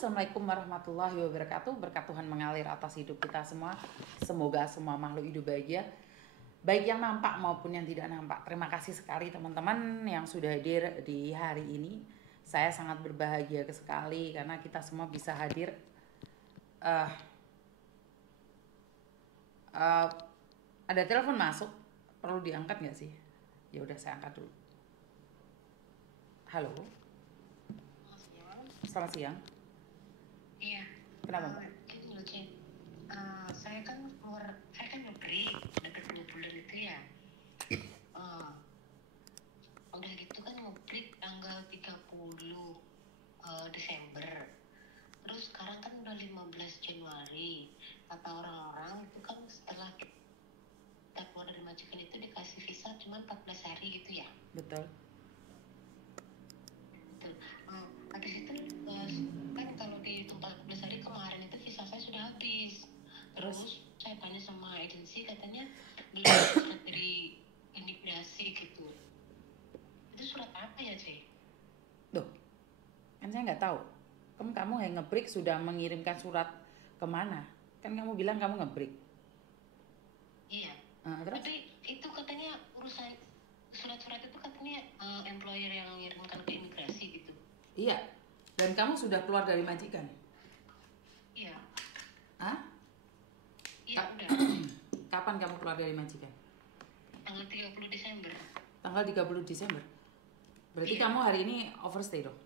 Assalamualaikum warahmatullahi wabarakatuh. Berkat Tuhan mengalir atas hidup kita semua. Semoga semua makhluk hidup bahagia, baik yang nampak maupun yang tidak nampak. Terima kasih sekali teman-teman yang sudah hadir di hari ini. Saya sangat berbahagia sekali karena kita semua bisa hadir. Ada telepon masuk, perlu diangkat nggak sih? Ya udah, saya angkat dulu. Halo. Selamat siang. Iya. Kenapa Mbak? Saya kan ngebreak dekat 2 bulan itu ya. Udah gitu kan ngebreak tanggal 30 Desember. Terus sekarang kan udah 15 Januari. Kata orang-orang itu kan setelah kita keluar dari majikan itu dikasih visa cuma 14 hari gitu ya. Betul. Habis itu kan kalau di tempat 14 hari kemarin itu visa saya sudah habis. Terus saya tanya sama agensi, katanya belum ada surat dari imigrasi gitu. Itu surat apa ya, Cek? Duh, kan saya nggak tahu. Kamu yang ngebreak sudah mengirimkan surat kemana? Kan kamu bilang kamu ngebreak. Iya. Terus? Tapi itu katanya urusan surat-surat itu katanya employer yang mengirimkan ke imigrasi gitu. Iya. Dan kamu sudah keluar dari majikan? Iya. Hah? Iya, udah. Kapan kamu keluar dari majikan? Tanggal 30 Desember. Tanggal 30 Desember. Berarti Iya. kamu hari ini overstay dong?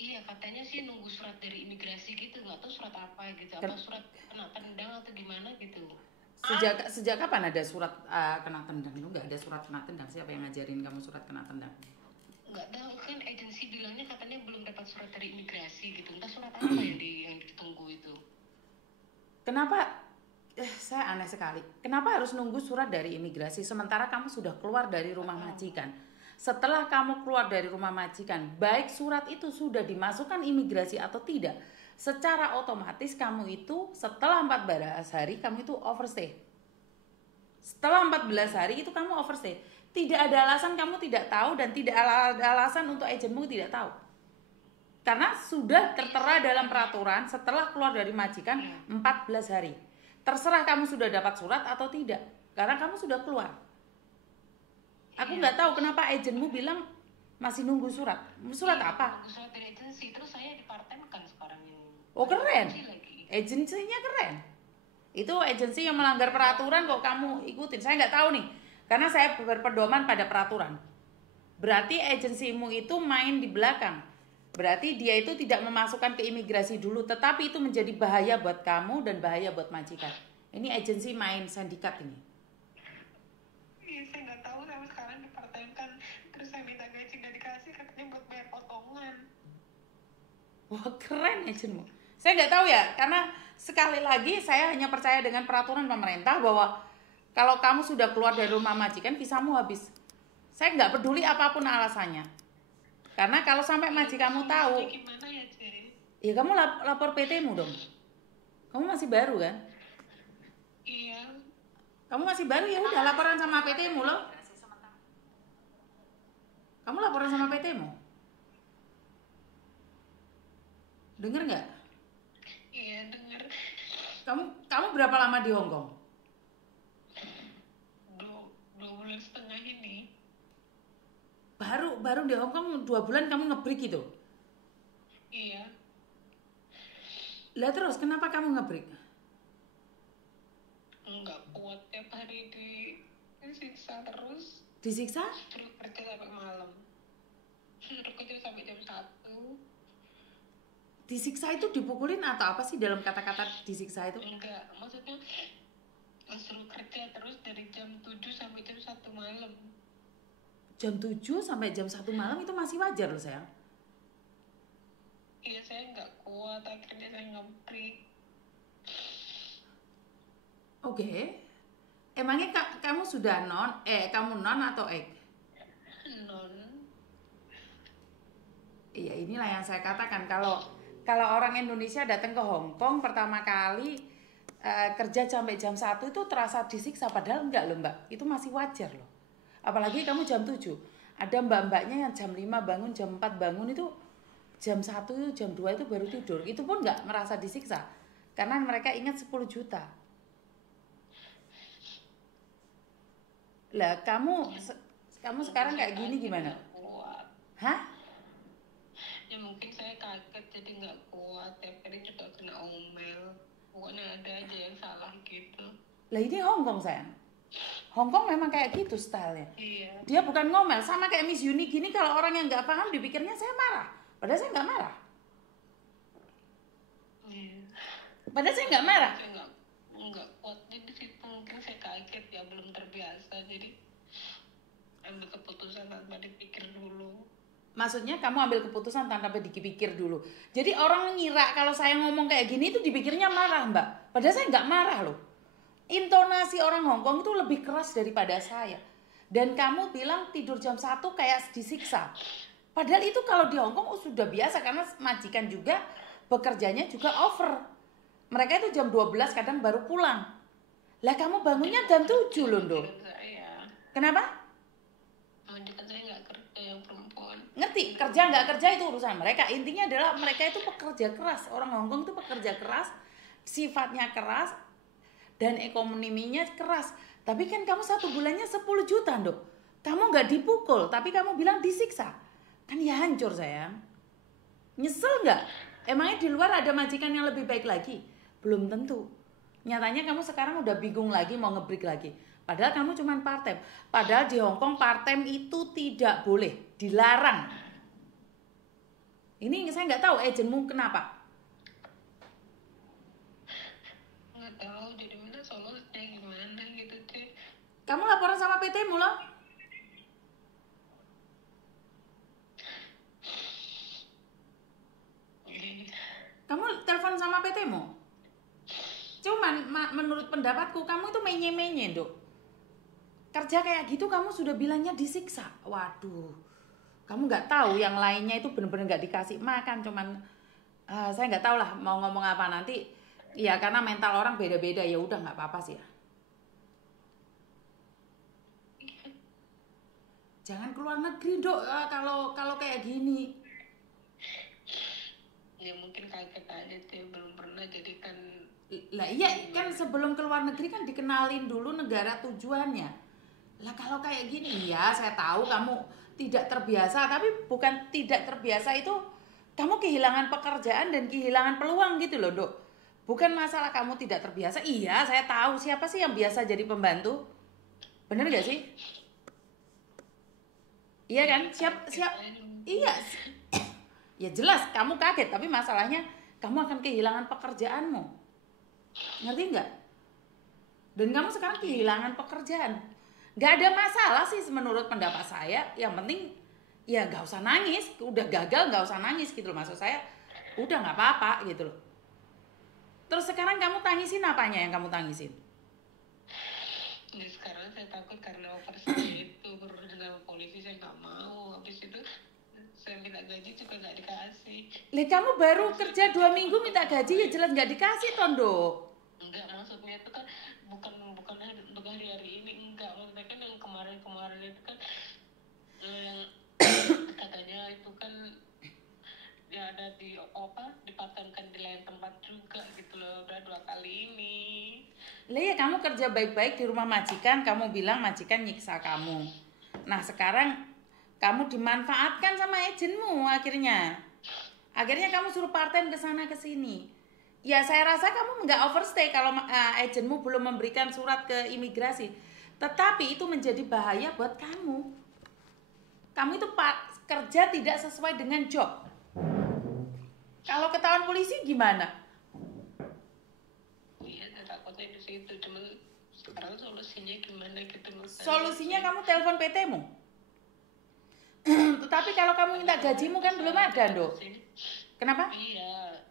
Iya, katanya sih nunggu surat dari imigrasi gitu, nggak tahu surat apa gitu, apa surat kena tendang atau gimana gitu. Sejak kapan ada surat kena tendang? Itu nggak ada surat kena tendang. Siapa yang ngajarin kamu surat kena tendang? Nggak tahu, kan agensi bilangnya katanya belum dapat surat dari imigrasi gitu. Entah surat apa yang ditunggu itu. Kenapa? Saya aneh sekali. Kenapa harus nunggu surat dari imigrasi sementara kamu sudah keluar dari rumah majikan? Setelah kamu keluar dari rumah majikan, baik surat itu sudah dimasukkan imigrasi atau tidak, secara otomatis kamu itu setelah 14 hari kamu itu overstay. Setelah 14 hari itu kamu overstay. Tidak ada alasan kamu tidak tahu dan tidak ada alasan untuk agenmu tidak tahu. Karena sudah tertera dalam peraturan setelah keluar dari majikan 14 hari. Terserah kamu sudah dapat surat atau tidak. Karena kamu sudah keluar. Aku nggak tahu kenapa agenmu bilang masih nunggu surat. Surat apa? Surat dari agensi, terus saya di part time kan sekarang ini. Oh keren. Agensinya keren. Itu agensi yang melanggar peraturan kok kamu ikutin. Saya nggak tahu nih. Karena saya berpedoman pada peraturan. Berarti agensimu itu main di belakang. Berarti dia itu tidak memasukkan ke imigrasi dulu. Tetapi itu menjadi bahaya buat kamu dan bahaya buat majikan. Ini agensi main sindikat ini. Iya, saya nggak tahu sama sekarang di part time kan. Terus saya minta gaji nggak dikasih, katanya buat bayar potongan. Wah keren agenmu. Saya nggak tahu ya. Karena sekali lagi saya hanya percaya dengan peraturan pemerintah bahwa kalau kamu sudah keluar dari rumah majikan, visamu habis. Saya nggak peduli apapun alasannya. Karena kalau sampai majikanmu tahu, gimana ya, Cik? ya kamu lapor PT-mu dong. Kamu masih baru kan? Iya. Kamu masih baru ya udah laporan sama PT-mu loh. Kamu laporan sama PT-mu. Dengar nggak? Iya, dengar. Kamu berapa lama di Hong Kong? 2 bulan setengah ini. Baru di Hong Kong 2 bulan kamu ngebreak gitu? Iya. Lah terus kenapa kamu ngebreak? Nggak kuat tiap hari disiksa terus. Disiksa? Suruh kerja sampai malam. Suruh kerja sampai jam 1. Disiksa itu dipukulin atau apa sih dalam kata-kata disiksa itu? Enggak, maksudnya suruh kerja terus dari jam 7 sampai jam 1 malam. Jam 7 sampai jam 1 malam itu masih wajar loh sayang. Iya, saya nggak kuat, akhirnya saya nge-break. Oke. Emangnya kamu sudah kamu non atau egg? Non. Iya, inilah yang saya katakan kalau orang Indonesia datang ke Hong Kong pertama kali kerja sampai jam 1 itu terasa disiksa, padahal enggak loh Mbak. Itu masih wajar loh. Apalagi kamu jam 7. Ada mbak-mbaknya yang jam 5 bangun, jam 4 bangun itu jam 1, jam 2 itu baru tidur. Itu pun nggak merasa disiksa. Karena mereka ingat 10 juta. Lah kamu sekarang kayak gini gimana? Kuat. Hah? Ya mungkin saya kaget jadi nggak kuat. Tiap hari juga kena omel. Pokoknya ada aja yang salah gitu. Lah ini Hongkong sayang. Hongkong memang kayak gitu stylenya. Iya. Dia bukan ngomel, sama kayak Miss Yuni gini, kalau orang yang nggak paham dipikirnya saya marah. Padahal saya nggak marah. Iya. Padahal saya nggak marah. Saya nggak kuat di situ, mungkin saya kaget ya, belum terbiasa, jadi ambil keputusan tanpa dipikir dulu. Maksudnya kamu ambil keputusan tanpa dipikir dulu. Jadi orang ngira kalau saya ngomong kayak gini itu dipikirnya marah, Mbak. Padahal saya nggak marah loh. Intonasi orang Hongkong itu lebih keras daripada saya. Dan kamu bilang tidur jam 1 kayak disiksa. Padahal itu kalau di Hongkong sudah biasa, karena majikan juga bekerjanya juga over. Mereka itu jam 12 kadang baru pulang. Lah kamu bangunnya jam 7 loh, Dok. Kenapa? Majikan saya nggak kerja, yang perempuan. Ngerti, kerja nggak kerja itu urusan mereka. Intinya adalah mereka itu pekerja keras. Orang Hongkong itu pekerja keras, sifatnya keras, dan ekonominya keras. Tapi kan kamu 1 bulannya 10 juta, Dok. Kamu nggak dipukul, tapi kamu bilang disiksa. Kan ya hancur, sayang. Nyesel nggak? Emangnya di luar ada majikan yang lebih baik lagi? Belum tentu. Nyatanya kamu sekarang udah bingung lagi mau ngebreak lagi. Padahal kamu cuma part-time. Padahal di Hongkong part-time itu tidak boleh, dilarang. Ini saya nggak tahu agenmu kenapa. Nggak tahu jadi mana solusinya gimana gitu deh. Kamu laporan sama PT-mu loh. Kamu telepon sama PT-mu. Cuman menurut pendapatku kamu itu menye-menye, Dok. Kerja kayak gitu kamu sudah bilangnya disiksa. Waduh. Kamu nggak tahu yang lainnya itu benar-benar nggak dikasih makan. Cuman saya nggak tahu lah mau ngomong apa nanti. Ya karena mental orang beda-beda, ya udah nggak apa-apa sih ya. Jangan keluar negeri, Dok, kalau kayak gini. Ya mungkin kaget aja sih, belum pernah jadi kan. Lah iya kan sebelum keluar negeri kan dikenalin dulu negara tujuannya. Lah kalau kayak gini, ya saya tahu kamu tidak terbiasa, tapi bukan tidak terbiasa itu kamu kehilangan pekerjaan dan kehilangan peluang gitu loh, Dok. Bukan masalah kamu tidak terbiasa. Iya, saya tahu siapa sih yang biasa jadi pembantu. Bener gak sih? Iya kan? Siap. Iya. Ya jelas kamu kaget, tapi masalahnya kamu akan kehilangan pekerjaanmu. Ngerti nggak? Dan kamu sekarang kehilangan pekerjaan. Nggak ada masalah sih menurut pendapat saya. Yang penting ya nggak usah nangis. Udah gagal nggak usah nangis gitu loh. Maksud saya udah nggak apa-apa gitu loh. Terus sekarang kamu tangisin apanya yang kamu tangisin? Ya sekarang saya takut karena overstay itu berurusan sama polisi, saya nggak mau. Habis itu saya minta gaji juga nggak dikasih. Lah kamu baru kerja 2 minggu minta gaji ya jelas nggak dikasih Tondo. Enggak, maksudnya itu kan bukan untuk hari ini, enggak. Maksudnya kan yang kemarin itu kan yang katanya itu kan ya ada dipatenkan di lain tempat juga gitu loh, udah 2 kali ini. Lah ya kamu kerja baik-baik di rumah majikan, kamu bilang majikan nyiksa kamu. Nah sekarang kamu dimanfaatkan sama agenmu akhirnya. Akhirnya kamu suruh part-time ke sana ke sini. Ya saya rasa kamu nggak overstay kalau agenmu belum memberikan surat ke imigrasi. Tetapi itu menjadi bahaya buat kamu. Kamu itu kerja tidak sesuai dengan job. Kalau ketahuan polisi gimana? Iya, takutnya di situ. Cuman sekarang solusinya gimana gitu? Solusinya kamu telepon PT-mu. Tetapi kalau kamu minta gajimu kan belum ada, Dok. Kenapa? Iya.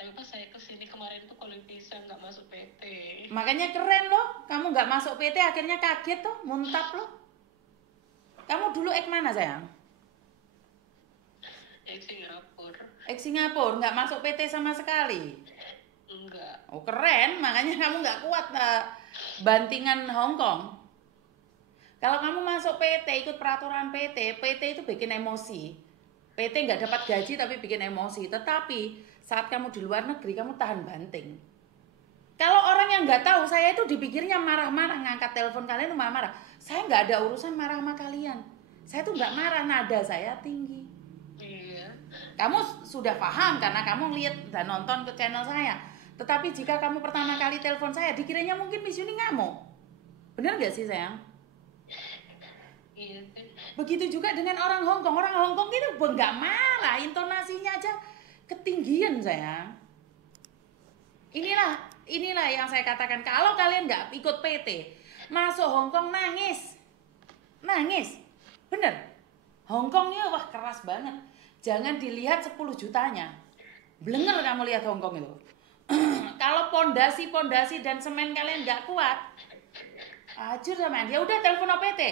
Tapi pas saya kesini kemarin tuh kalau bisa nggak masuk PT. Makanya keren loh, kamu nggak masuk PT akhirnya kaget tuh, muntap loh. Kamu dulu mana sayang? Singapura. Singapura, nggak masuk PT sama sekali. Enggak. Oh keren, makanya kamu nggak kuat bantingan Hongkong. Kalau kamu masuk PT, ikut peraturan PT, PT itu bikin emosi. PT nggak dapat gaji tapi bikin emosi. Tetapi saat kamu di luar negeri kamu tahan banting. Kalau orang yang nggak tahu, saya itu dipikirnya marah-marah, ngangkat telepon kalian tuh marah-marah. Saya nggak ada urusan marah sama kalian. Saya tuh nggak marah, nada saya tinggi. Iya. Kamu sudah paham karena kamu lihat dan nonton ke channel saya. Tetapi jika kamu pertama kali telepon saya, dikiranya mungkin Miss Yuni ngamuk. Bener nggak sih sayang? Iya. Begitu juga dengan orang Hongkong. Orang Hongkong itu nggak marah, intonasinya aja ketinggian sayang. Inilah yang saya katakan, kalau kalian nggak ikut PT, masuk Hongkong nangis, bener. Hongkongnya wah keras banget. Jangan dilihat 10 jutanya, blenger kamu lihat Hongkong itu. Kalau pondasi dan semen kalian nggak kuat, ajur sama dia, udah telepon PT.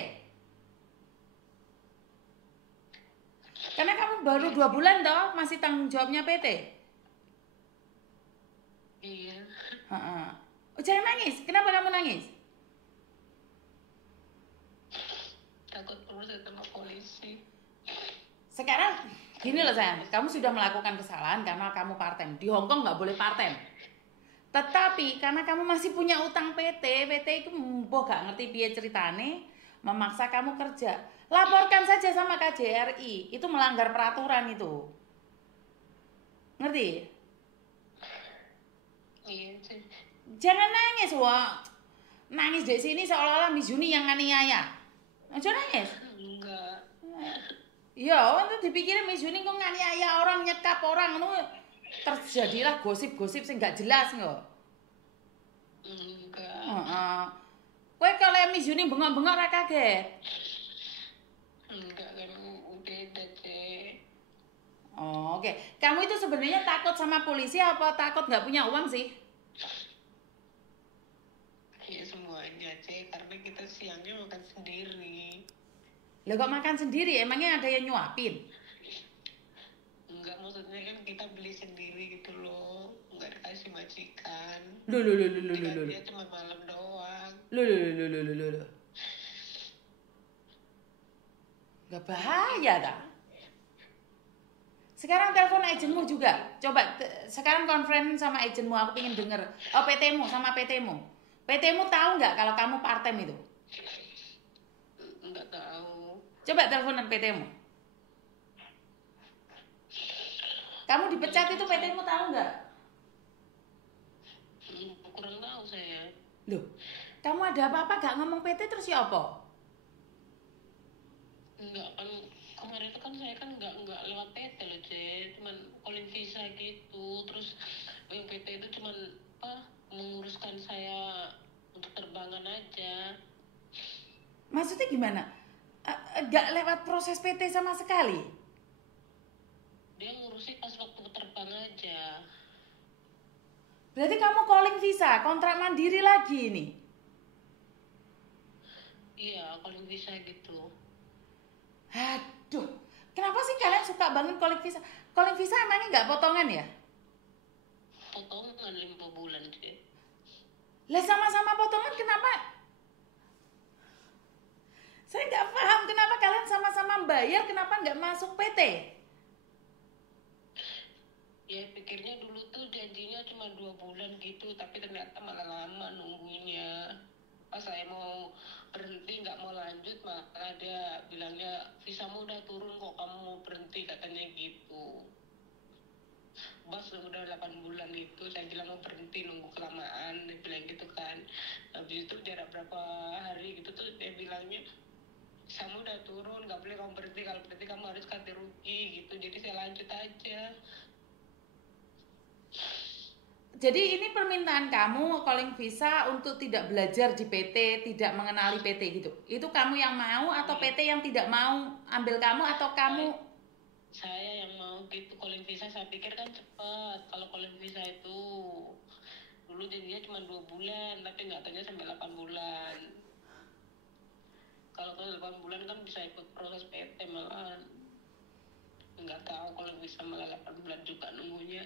Karena kamu baru 2 bulan toh, masih tanggung jawabnya PT. Iya. Oh, jangan nangis. Kenapa kamu nangis? Takut proses sama polisi. Sekarang gini loh sayang, kamu sudah melakukan kesalahan karena kamu part-time. Di Hongkong nggak boleh part-time. Tetapi karena kamu masih punya utang PT itu mbok gak ngerti piye ceritane, memaksa kamu kerja. Laporkan saja sama KJRI, itu melanggar peraturan itu. Ngerti? Iya sih. Jangan nangis, wah. Nangis di sini seolah-olah Miss Yuni yang nganiaya. Jangan nangis. Enggak. Ya, itu dipikirin Miss Yuni kok nganiaya orang, nyekap orang, terjadilah gosip-gosip sing gak jelas kok. Enggak. Kowe kalau Miss Yuni bengok-bengok ora kaget. Enggak kan beda sih. Oh, oke. Kamu itu sebenarnya takut sama polisi apa takut nggak punya uang sih? Ya semuanya sih, karena kita siangnya makan sendiri. Lah kok makan sendiri? Emangnya ada yang nyuapin? Enggak, maksudnya kan kita beli sendiri gitu loh, enggak dikasih majikan. Loh. Dia cuma malam doang. Loh. Gak bahaya dah. Sekarang telepon agenmu juga. Coba sekarang conference sama agenmu, aku pengen denger. Oh, PT-mu sama PT-mu. PT-mu tahu nggak kalau kamu part-time itu? Enggak tahu. Coba teleponan PT-mu. Kamu dipecat itu PT-mu tahu nggak? Kurang tahu saya. Loh, kamu ada apa-apa gak ngomong PT terus ya apa? Enggak kan, kemarin itu kan saya kan enggak lewat PT loh, cuman calling visa gitu. Terus yang PT itu cuman menguruskan saya untuk terbangan aja. Maksudnya gimana? Gak lewat proses PT sama sekali? Dia ngurusin pas waktu terbang aja. Berarti kamu calling visa, kontrak mandiri lagi nih? Iya, calling visa gitu. Aduh, kenapa sih kalian suka banget calling visa? Calling visa emangnya nggak potongan ya? Potongan 5 bulan sih. Lah sama-sama potongan kenapa? Saya nggak paham kenapa kalian sama-sama bayar, kenapa nggak masuk PT? Ya pikirnya dulu tuh janjinya cuma 2 bulan gitu, tapi ternyata malah lama nunggunya. Pas saya mau berhenti nggak mau lanjut, malah dia bilangnya visamu udah turun kok, kamu mau berhenti, katanya gitu. Bos udah 8 bulan itu, saya bilang mau berhenti, nunggu kelamaan, dia bilang gitu kan. Habis itu jarak berapa hari gitu tuh dia bilangnya visamu udah turun, nggak boleh kamu berhenti, kalau berhenti kamu harus ganti rugi gitu. Jadi saya lanjut aja. Jadi ini permintaan kamu calling visa untuk tidak belajar di PT, tidak mengenali PT gitu. Itu kamu yang mau atau PT yang tidak mau ambil kamu atau kamu? Saya yang mau gitu calling visa, saya pikir kan cepat. Kalau calling visa itu dulu jadinya cuma 2 bulan, tapi nggak tanya sampai 8 bulan. Kalau 8 bulan kan bisa ikut proses PT malah. Nggak tahu kalau bisa malah 8 bulan juga nunggunya.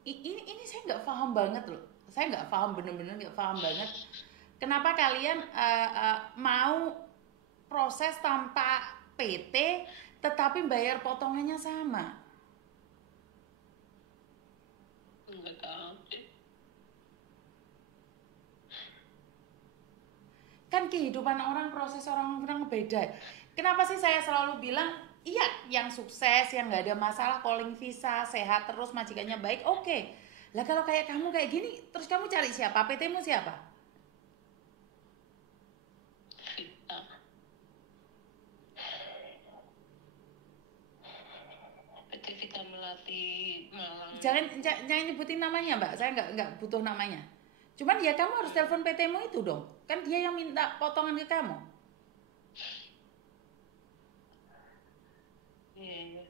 Ini saya nggak paham banget loh. Saya nggak paham, bener-bener nggak paham banget. Kenapa kalian mau proses tanpa PT tetapi bayar potongannya sama? Nggak tahu sih. Kan kehidupan orang, proses orang beda. Kenapa sih saya selalu bilang, iya yang sukses, yang nggak ada masalah, calling visa, sehat terus, majikannya baik, oke. Lah kalau kayak kamu kayak gini, terus kamu cari siapa? PT-mu siapa? Kita PT Vita Melati Malang. Jangan nyebutin namanya, Mbak. Saya nggak butuh namanya. Cuman ya kamu harus telepon PT-mu itu dong. Kan dia yang minta potongan ke kamu. Iya.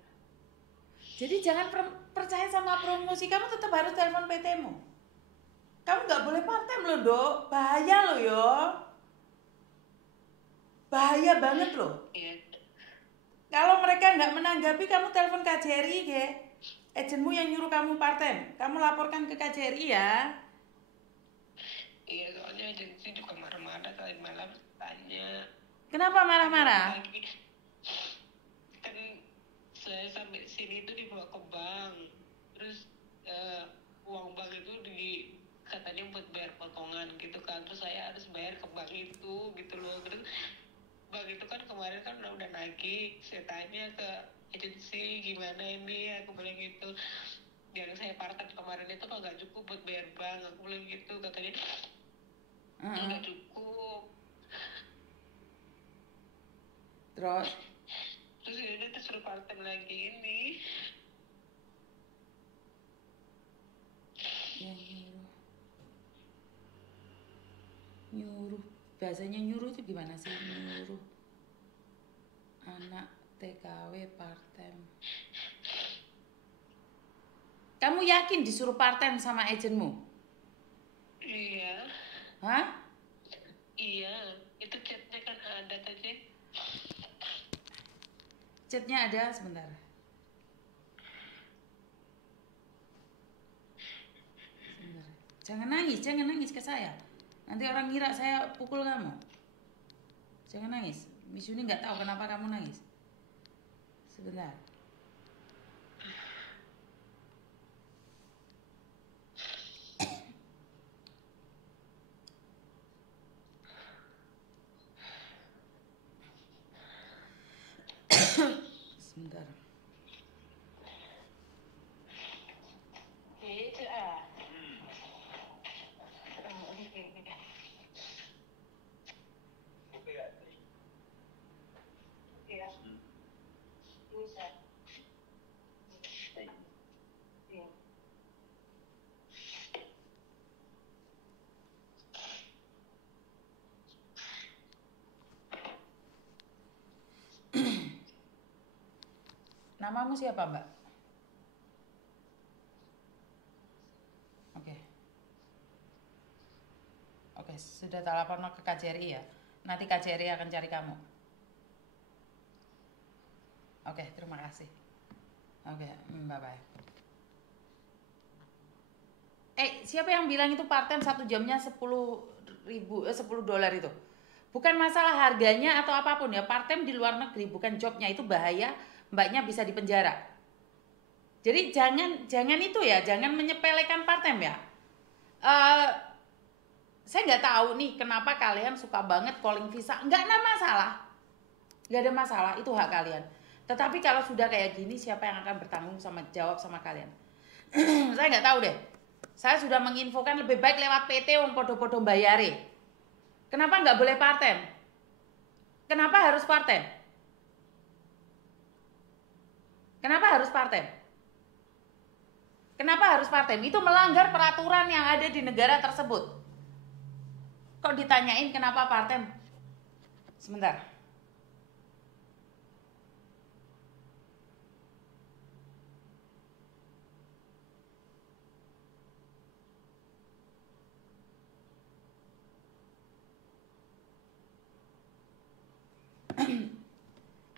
Jadi jangan percaya sama promosi, kamu tetap harus telepon PT-mu. Kamu nggak boleh part-time loh, Dok. Bahaya loh, yo. Bahaya banget loh. Iya. Kalau mereka nggak menanggapi, kamu telepon KJRI, ge. Agenmu yang nyuruh kamu part-time. Kamu laporkan ke KJRI ya. Iya, soalnya agensi juga marah-marah tadi malam tanya. Kenapa marah-marah? Kan saya sampai sini itu dibawa ke bank, terus uang bank itu katanya buat bayar potongan gitu kan, terus saya harus bayar ke bank itu gitu loh. Terus bank itu kan kemarin kan udah nagih, saya tanya ke agensi gimana ini, aku bilang gitu, yang saya part-time kemarin itu kok nggak cukup buat bayar bank, aku bilang gitu, katanya nggak cukup. Terus Ya udah disuruh part-time lagi ini. ya nyuruh bahasanya nyuruh itu gimana sih? Nyuruh anak TKW part-time. Kamu yakin disuruh part-time sama agenmu? Iya. Hah? Iya, itu chatnya kan ada tadi. Chatnya ada, sebentar. Jangan nangis ke saya. Nanti orang ngira saya pukul kamu. Jangan nangis. Miss Yuni nggak tahu kenapa kamu nangis. Sebentar. Sebentar. Namamu siapa, Mbak? Oke, sudah tak lapor ke KJRI ya. Nanti KJRI akan cari kamu. Oke, terima kasih. Oke, bye-bye. Siapa yang bilang itu part-time 1 jamnya $10 itu? Bukan masalah harganya atau apapun ya, part-time di luar negeri bukan jobnya, itu bahaya, mbaknya bisa dipenjara. Jadi jangan itu ya, jangan menyepelekan part-time ya. Saya nggak tahu nih kenapa kalian suka banget calling visa. Nggak ada masalah, itu hak kalian. Tetapi kalau sudah kayak gini, siapa yang akan bertanggung jawab sama kalian? Saya nggak tahu deh. Saya sudah menginfokan lebih baik lewat PT wong podo-podo bayare. Kenapa nggak boleh part-time? Kenapa harus part-time? Kenapa harus part-time? Kenapa harus part-time? Itu melanggar peraturan yang ada di negara tersebut. Kok ditanyain kenapa part-time? Sebentar.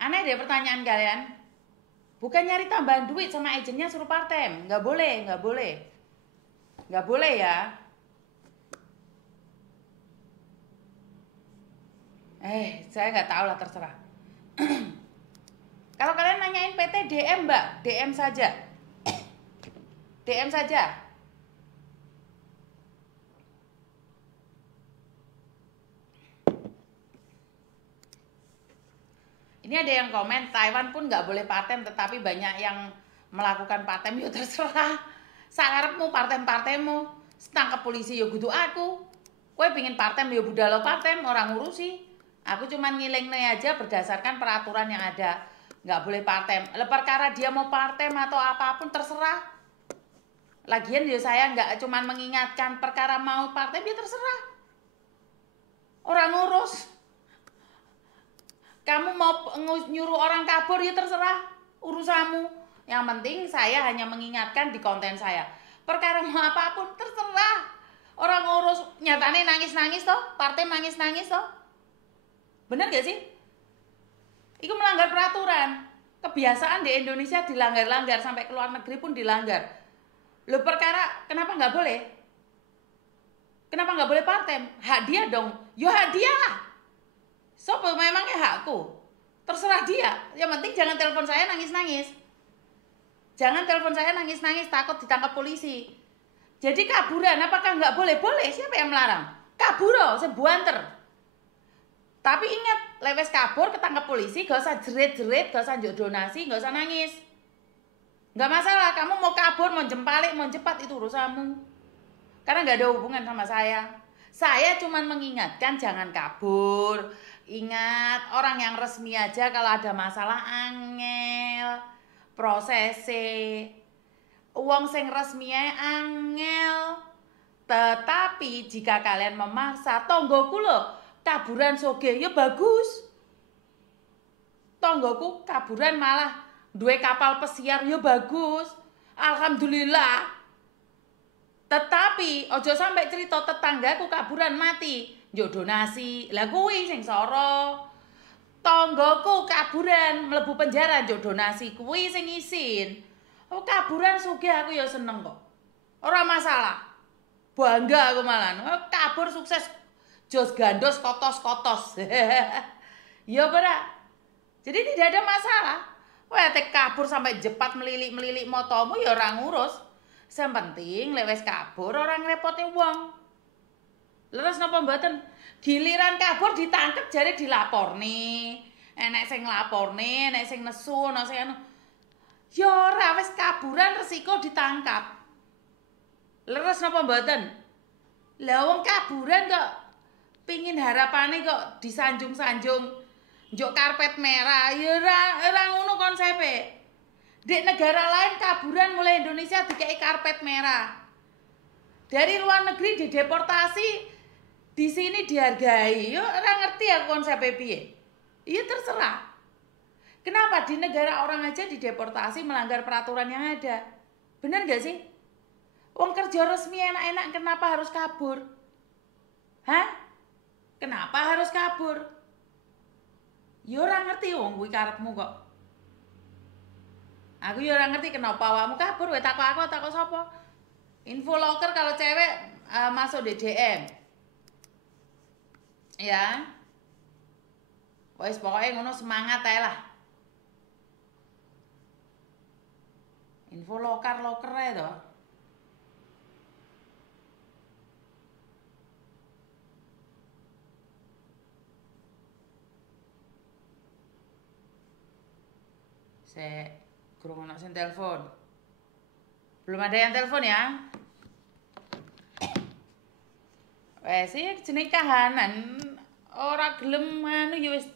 Aneh deh pertanyaan kalian. Bukan nyari tambahan duit sama agennya suruh part-time. Nggak boleh. Nggak boleh ya. Saya nggak tahu lah, terserah. Kalau kalian nanyain PT DM Mbak, DM saja. DM saja. Ini ada yang komen Taiwan pun nggak boleh paten, tetapi banyak yang melakukan paten. Yo terserah. Sangarepmu paten-partemu. Tangkap polisi yo kudu aku. Kowe pengin paten yo budal paten, orang ngurusi. Aku cuman ngilingne aja berdasarkan peraturan yang ada. Nggak boleh paten. Perkara dia mau paten atau apapun terserah. Lagian ya saya nggak cuman mengingatkan perkara mau paten dia terserah. Orang ngurus. Kamu mau nyuruh orang kabur ya terserah, urusanmu. Yang penting saya hanya mengingatkan di konten saya. Perkara mau apapun terserah. Orang ngurus nyatane nangis-nangis toh, partai nangis-nangis toh. Bener gak sih? Itu melanggar peraturan. Kebiasaan di Indonesia dilanggar-langgar, sampai ke luar negeri pun dilanggar. Loh perkara kenapa nggak boleh? Kenapa nggak boleh partai? Hak dia dong. Yo hak dia lah. So memangnya hakku. Terserah dia. Yang penting jangan telepon saya nangis-nangis. Jangan telepon saya nangis-nangis takut ditangkap polisi. Jadi kaburan apakah nggak boleh? Boleh. Siapa yang melarang? Kabur oh, sebuanter. Tapi ingat, lewes kabur ketangkap polisi, gak usah jerit-jerit, gak usah njuk donasi, gak usah nangis. Nggak masalah, kamu mau kabur, mau jempalik, mau cepat itu urusanmu. Karena nggak ada hubungan sama saya. Saya cuma mengingatkan jangan kabur. Ingat, orang yang resmi aja kalau ada masalah angel prosese. Uang sing resminya angel. Tetapi jika kalian memaksa, tonggoku loh kaburan soge, ya bagus. Tonggoku kaburan malah duwe kapal pesiar, ya bagus. Alhamdulillah. Tetapi ojo sampai cerita tetanggaku kaburan mati, njuk donasi. Lah kuwi sing soro. Tonggoku kaburan mlebu penjara njuk donasi, kuwi sing isin. Oh, kaburan sugih aku ya seneng kok. Ora masalah. Bangga aku malah. Oh, kabur sukses. Jos gandos kotos-kotos. Ya ora. Jadi tidak ada masalah. Wah, tek kabur sampai jepat melilik-melilik motomu ya ora ngurus. Yang penting lewes kabur orang repotnya wong. Leres napa mboten? Giliran kabur ditangkep jare dilaporne. Enek sing nglaporne, enek sing nesu, enek sing anu. Ya ora wis kaburan resiko ditangkap. Leres napa mboten? Lah wong kaburan kok pingin harapane kok disanjung-sanjung njuk karpet merah. Ya ora ngono konsepe. Di negara lain kaburan mulai Indonesia dikei karpet merah. Dari luar negeri dideportasi, di sini dihargai. Yo ora ngerti aku konsepnya piye. Iya terserah. Kenapa di negara orang aja dideportasi melanggar peraturan yang ada? Bener gak sih? Wong kerja resmi enak-enak kenapa harus kabur? Hah? Kenapa harus kabur? Yo ora ngerti wong kuwi karepmu kok. Aku ya ora ngerti kenapa awakmu kabur, wae takok aku takok sapa. Info locker kalau cewek masuk di DM. Ya. Wes pokoknya ngono semangat ae lah. Info locker ae to. Kurang ono sing telepon. Belum ada yang telepon ya? Wes iki jenenge kahanan ora gelem anu ya wis